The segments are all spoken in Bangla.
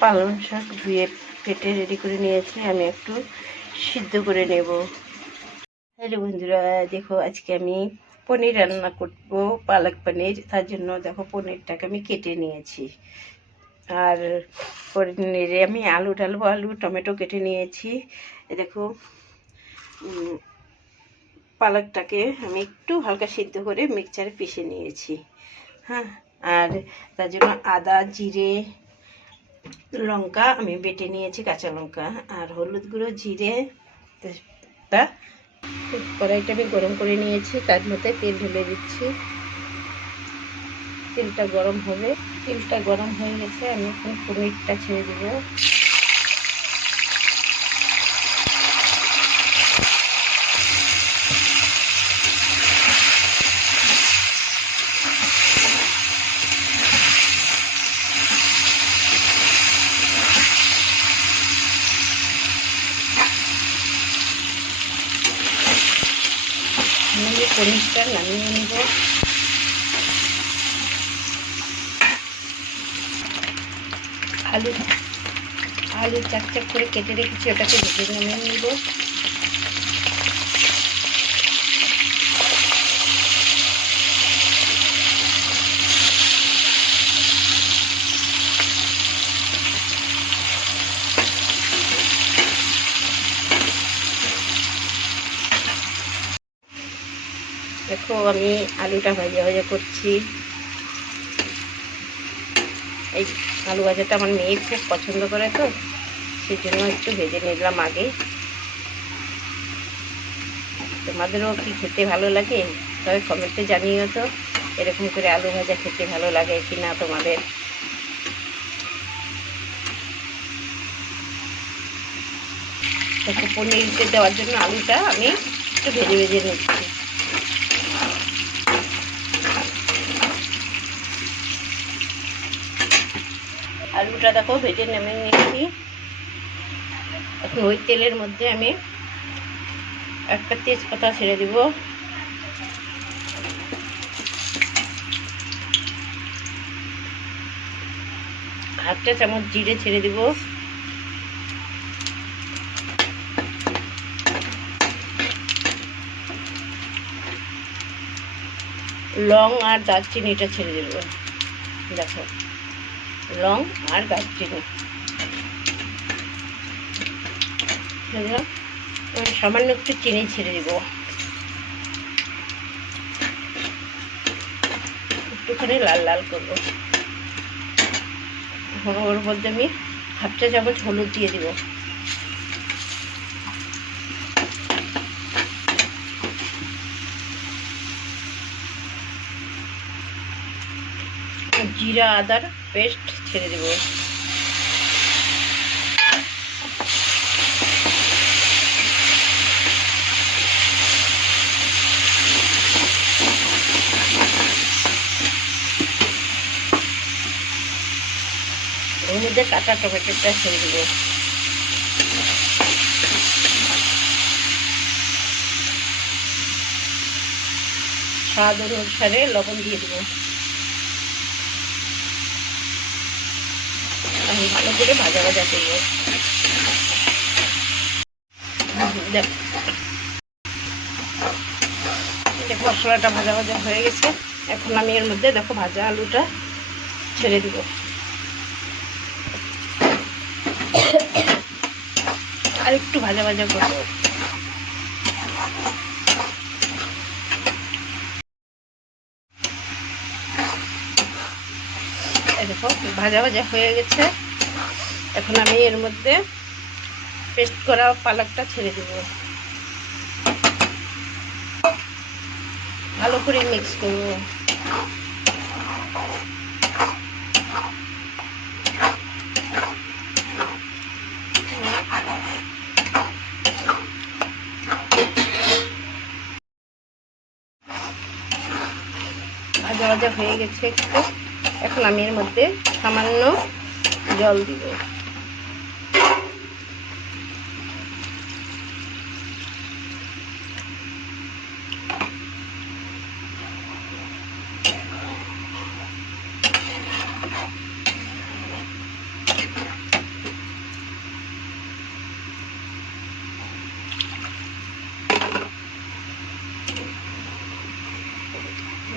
পালং শাক ধুয়ে কেটে রেডি করে নিয়েছি, আমি একটু সিদ্ধ করে নেব। হ্যালো বন্ধুরা, দেখো আজকে আমি পনির রান্না করব, পালক পনির। তার জন্য দেখো পনিরটাকে আমি কেটে নিয়েছি, আর পনিরে আমি আলু ঢালবো। আলু টমেটো কেটে নিয়েছি। দেখো পালকটাকে আমি একটু হালকা সিদ্ধ করে মিক্সচারে পিষে নিয়েছি। হ্যাঁ, আর তার জন্য আদা জিরে লঙ্কা আমি বেটে নিয়েছি, কাঁচা লঙ্কা আর হলুদ গুঁড়ো জিরে তেজপাতা। কড়াইটা আমি গরম করে নিয়েছি, তার মধ্যে তেল ঢেলে দিচ্ছি। তেলটা গরম হবে, তেলটা গরম হয়ে গেছে, আমি এখন পনিরটা ছেড়ে দেবো। আমি পনিরটা নামিয়ে নেব। আলু চাক চাক করে কেটে রেখেছি, ওটাকে ভেজে নামিয়ে নেব। দেখো আমি আলুটা ভাজা ভাজা করছি। এই আলু ভাজাটা আমার মেয়ে খুব পছন্দ করে, তো সেই জন্য একটু ভেজে নিলাম আগে। তোমাদেরও কি খেতে ভালো লাগে? তবে কমেন্টে জানিও তো, এরকম করে আলু ভাজা খেতে ভালো লাগে কি না তোমাদের। পনিরতে দেওয়ার জন্য আলুটা আমি একটু ভেজে ভেজে নিচ্ছি। আলুটা দেখো ভেজে নেমে নিচ্ছি। এখন ওই তেলের মধ্যে আমি একটা তেজপাতা ছেড়ে দিব, হাফ চা চামচ জিরে ছেড়ে দিব, লং আর দারচিনিটা ছেড়ে দেব। দেখো লং আর দারচিনি সামান্য একটু চিনি ছেড়ে দিব, একটুখানি লাল লাল করবো। এখন ওর মধ্যে আমি হাফ চা চামচ হলুদ দিয়ে দিব, জিরা আদার পেস্ট ছেড়ে দেব, ওর মধ্যে কাঁচা টমেটোটা ছেড়ে দেবো, স্বাদ অনুসারে লবণ দিয়ে দেবো। আমি ভালো করে ভাজা ভাজা করবো। মশলাটা ভাজা ভাজা হয়ে গেছে, এখন আমি এর মধ্যে দেখো ভাজা আলুটা ছেড়ে দিব। আর একটু ভাজা ভাজা করবো। দেখো ভাজা ভাজা হয়ে গেছে, এখন আমি এর মধ্যে পেস্ট করা পালকটা ছেড়ে দেব, ভালো করে মিক্স করব। ভাজা ভাজা হয়ে গেছে একটু, এখন আমি এর মধ্যে সামান্য জল দিব।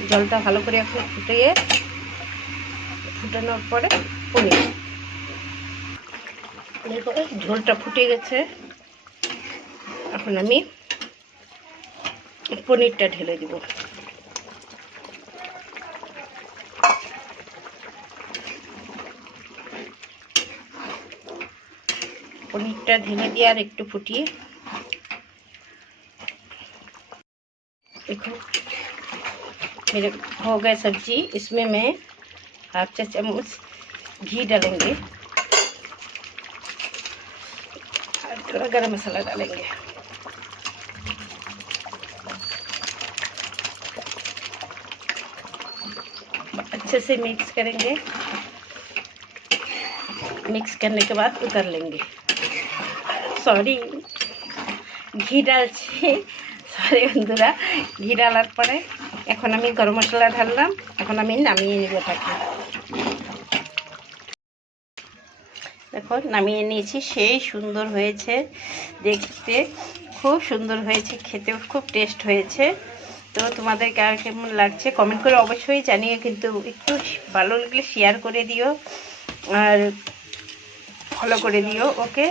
জলটা ভালো করে একটু ফুটানোর পরে পনির, দেখো ঝোলটা ফুটে গেছে। এখন আমি পনিরটা ঢেলে দিব। पनीर ढेले दिए और एक फुटिए देखो मेरे हो गए सब्जी। इसमें मैं हाफ चम्मच घी डालेंगे और थोड़ा गरम मसाला डालेंगे। अच्छे से मिक्स करेंगे। मिक्स करने के बाद उतर लेंगे। सॉरी घी डालছি, सॉरी बंधुरा घी डालार परे এখন আমি গরম মশলা ঢাললাম। এখন আমি নামিয়ে নিব এটাকে। দেখো নামিয়ে নিয়েছি, সেই সুন্দর হয়েছে দেখতে, খুব সুন্দর হয়েছে, খেতেও খুব টেস্ট হয়েছে। তো তোমাদের কার কেমন লাগছে কমেন্ট করে অবশ্যই জানিও, কিন্তু একটু ভালো লাগলে শেয়ার করে দিও আর ফলো করে দিও। ওকে।